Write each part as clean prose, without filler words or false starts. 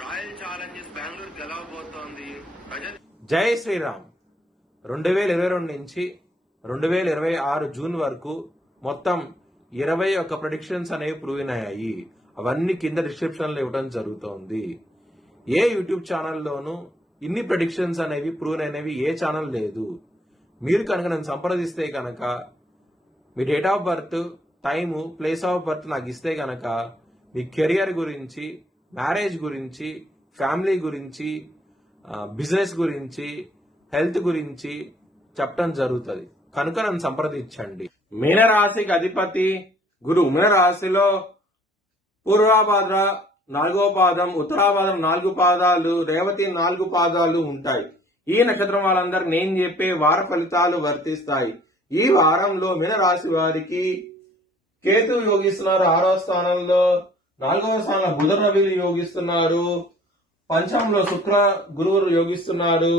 Royal Challengers Bengaluru గెలవబోతోంది. జై శ్రీరామ్. 2022 నుంచి 2026 June వరకు మొత్తం 21 ప్రెడిక్షన్స్ అనేవి ప్రూవ్ అయ్యాయి. అవన్నీ కింద డిస్క్రిప్షన్ లో ఇవ్వడం జరుగుతోంది. ఏ యూట్యూబ్ ఛానల్లోనూ ఇన్ని ప్రెడిక్షన్స్ అనేవి ప్రూవ్ అనేవి ఏ ఛానల్ లేదు. మీరు కనుక నన్ను సంప్రదిస్తే కనుక మీ date of birth, time, place of birth నాకు ఇస్తే కనుక మీ కెరియర్ గురించి, మ్యారేజ్ గురించి, ఫ్యామిలీ గురించి, బిజినెస్ గురించి, హెల్త్ గురించి చెప్పడం జరుగుతుంది. కనుక నన్ను సంప్రదించండి. మీనరాశికి అధిపతి గురు. మీనరాశిలో పూర్వాభాద్ర 4వ పాదం, ఉత్తరాభాద్ర 4 పాదాలు, రేవతి 4 పాదాలు ఉంటాయి. ఈ నక్షత్రం వాళ్ళందరూ నేను చెప్పే వార ఫలితాలు వర్తిస్తాయి. ఈ వారంలో మీనరాశి వారికి కేతు యోగిస్తున్నారు 6వ స్థానంలో, 4వ స్థానంలో బుధ రవిలు యోగిస్తున్నారు, పంచమంలో శుక్ర గురువులు యోగిస్తున్నారు.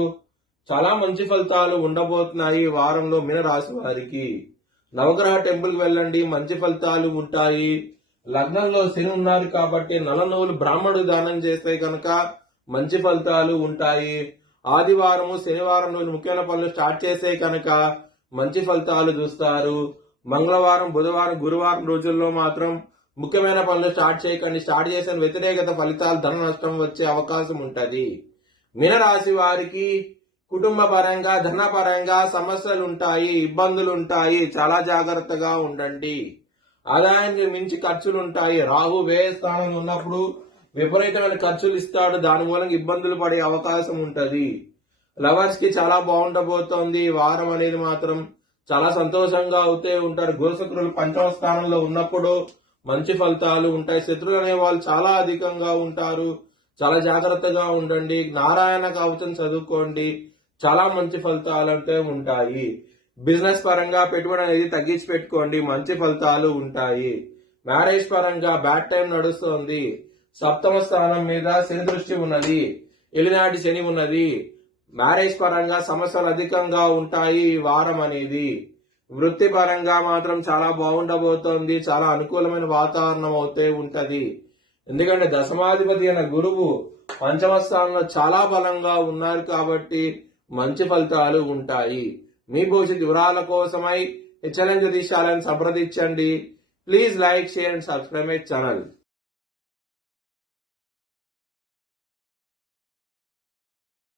చాలా మంచి ఫలితాలు ఉండబోతున్నాయి ఈ వారంలో మీనరాశి వారికి. నవగ్రహ టెంపుల్ కి వెళ్ళండి, మంచి ఫలితాలు ఉంటాయి. లగ్నంలో శని ఉన్నారు కాబట్టి నల్ల నువ్వులు బ్రాహ్మణుడు దానం చేస్తే కనుక మంచి ఫలితాలు ఉంటాయి. ఆదివారము, శనివారం రోజు ముఖ్యమైన పనులు స్టార్ట్ చేస్తే కనుక మంచి ఫలితాలు చూస్తారు. మంగళవారం, బుధవారం, గురువారం రోజుల్లో మాత్రం ముఖ్యమైన పనులు స్టార్ట్ చేయకండి. స్టార్ట్ చేసిన వ్యతిరేకత ఫలితాలు, ధన నష్టం వచ్చే అవకాశం ఉంటది. మీనరాశి వారికి కుటుంబ పరంగా, ధన పరంగా సమస్యలు ఉంటాయి, ఇబ్బందులు ఉంటాయి. చాలా జాగ్రత్తగా ఉండండి. ఆదాయానికి మించి ఖర్చులు ఉంటాయి. రాహు వ్యయ స్థానంలో ఉన్నప్పుడు విపరీతమైన ఖర్చులు ఇస్తాడు. దాని మూలంగా ఇబ్బందులు పడే అవకాశం ఉంటది. లవర్స్ కి చాలా బాగుండబోతోంది. వారం అనేది మాత్రం చాలా సంతోషంగా అవుతూ ఉంటారు. గురు శుక్రులు పంచమ స్థానంలో ఉన్నప్పుడు మంచి ఫలితాలు ఉంటాయి. శత్రువులు అనే వాళ్ళు చాలా అధికంగా ఉంటారు. చాలా జాగ్రత్తగా ఉండండి. నారాయణ కవచం చదువుకోండి. చాలా మంచి ఫలితాలు అంటే ఉంటాయి. బిజినెస్ పరంగా పెట్టుబడి అనేది తగ్గించి పెట్టుకోండి, మంచి ఫలితాలు ఉంటాయి. మ్యారేజ్ పరంగా బ్యాడ్ టైం నడుస్తోంది. 7వ స్థానం మీద శని దృష్టి ఉన్నది, ఎలినాటి శని ఉన్నది. మ్యారేజ్ పరంగా సమస్యలు అధికంగా ఉంటాయి ఈ వారం అనేది. వృత్తి పరంగా మాత్రం చాలా బాగుండబోతోంది. చాలా అనుకూలమైన వాతావరణం అవుతే ఉంటది. ఎందుకంటే దశమాధిపతి అయిన గురువు పంచమ స్థానంలో చాలా బలంగా ఉన్నారు కాబట్టి మంచి ఫలితాలు ఉంటాయి. మీ భవిష్యత్ వివరాల కోసమై ఈ ఛాలెంజ్ దిశాలను సంప్రదించండి. Please like, share and subscribe my channel.